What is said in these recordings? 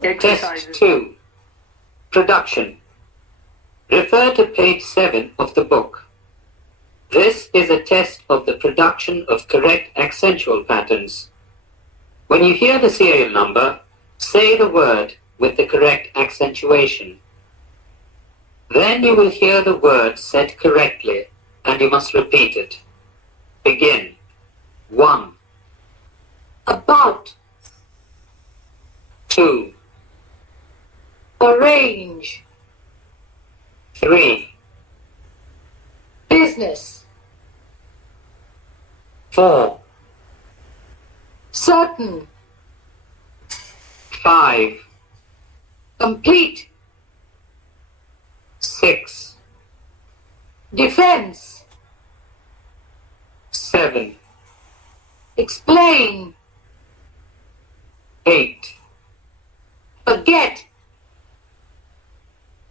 Test-2. Production. Refer to page 7 of the book. This is a test of the production of correct accentual patterns. When you hear the serial number, say the word with the correct accentuation. Then you will hear the word said correctly, and you must repeat it. Begin. 1. About. 2. Arrange. 3. Business. 4. Certain. 5. Complete. 6. Defense. 7. Explain. 8. Forget.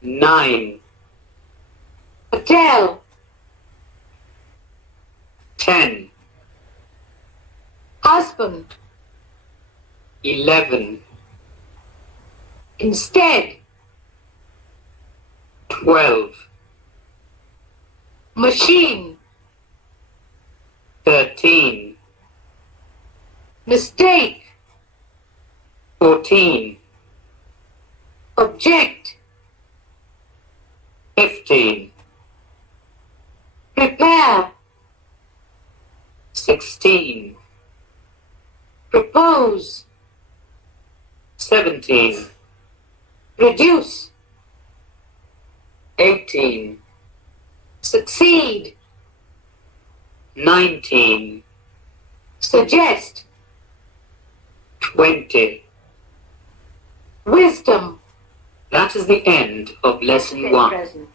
9. Tell. 10. Husband. 11. Instead. 12. Machine. 13. Mistake. 14. Object. 15. Prepare. 16. Propose. 17. Reduce. 18. Succeed. 19. Suggest. 20. Wisdom. That is the end of lesson 1. Present.